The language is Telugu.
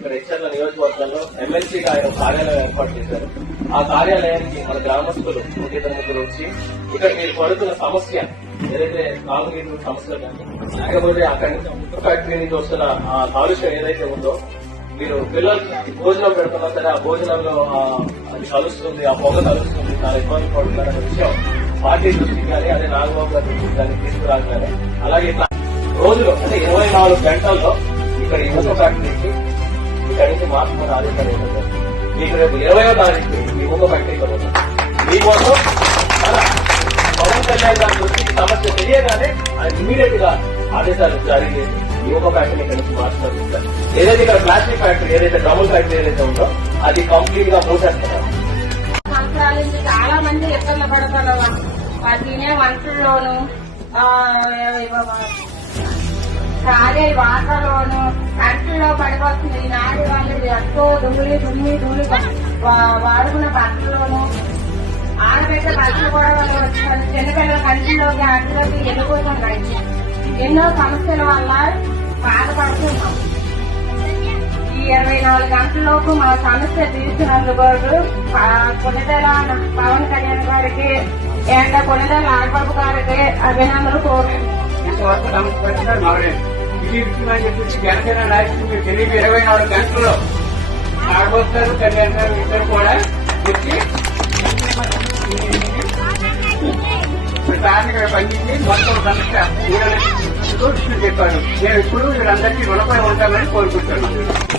ఇక్కడ హెచ్ఆర్ల నియోజకవర్గంలో ఎమ్మెల్సీగా ఆయన కార్యాలయం ఏర్పాటు చేశారు. ఆ కార్యాలయానికి మన గ్రామస్తులు ముఖ్యమంత్రులు వచ్చి ఇక్కడ మీరు పడుతున్న సమస్య ఏదైతే తాగునీరు సమస్యలు కానీ లేకపోతే అక్కడి నుంచి ముక్క ఫ్యాక్టరీ నుంచి వస్తున్న ఆ కాలుష్యం ఏదైతే ఉందో మీరు పిల్లలకి భోజనం పెడుతున్నా సరే ఆ భోజనంలో అది కలుస్తుంది, ఆ పొగ కలుస్తుంది, చాలా ఇబ్బంది పడుతున్నారనే విషయం పార్టీ దృష్టికి కానీ అదే నాగబాబు గారి దృష్టికి కానీ తీసుకురాగానే అలాగే ఇట్లా రోజులో అంటే 24 గంటల్లో ఇక్కడ ఈ ముక్క ఫ్యాక్టరీకి ఇక్కడి నుంచి మార్చుకుని ఆదేశాలు ఏంటంటే మీకు రేపు 20వ తారీఖు ఈ ముక్క ఫ్యాక్టరీకి వస్తుంది. మీకోసం పవన్ కళ్యాణ్ గారి దృష్టికి సమస్య తెలియగానే ఆయన ఇమీడియట్ గా ఆదేశాలు జారీ చేసి ఈ ముక్క ఫ్యాక్టరీ ఇక్కడ నుంచి మార్చుకుంటారు. ఏదైతే ఇక్కడ ప్లాస్టిక్ ఫ్యాక్టరీ ఏదైతే డ్రమ్ముల ఫ్యాక్టరీ ఏదైతే ఉందో అది కంప్లీట్ గా మూసేస్తున్నారు. సంవత్సరాల నుంచి చాలా మంది ఇబ్బంది పడుతున్నారు. తినే వంటల్లోను తాగే వాటర్లోను అంట్లో పడిపోతుంది. నాడి వాళ్ళు ఎంతో దుమ్మి వాడుకున్న బట్టల్లోను ఆడబెట్ట బట్టలు కూడా వాళ్ళు వచ్చిన చిన్నపిల్లల కంటిలోకి అంట్లోకి వెళ్ళిపోతున్నాయి. ఎన్నో సమస్యల వల్ల బాధపడుతున్నాం. ఈ 24 గంటలలోపు మా సమస్య తీర్చినందుకు కొన్నిదల పవన్ కళ్యాణ్ గారికి అండ్ కొన్నిదల నాగబాబు గారికి అభినందనలు కోరుకుంటున్నాం. జనసేన నాయకులు మీరు తెలియదు 24 గంటల్లో నాగబాబు గారు కళ్యాణ్ గారు ఇద్దరు కూడా వచ్చి ప్రధానంగా పనిచేసి మొత్తం సమస్య చెప్పారు. నేను ఇప్పుడు వీళ్ళందరికీ రుణపడి ఉంటామని కోరుకుంటున్నాను.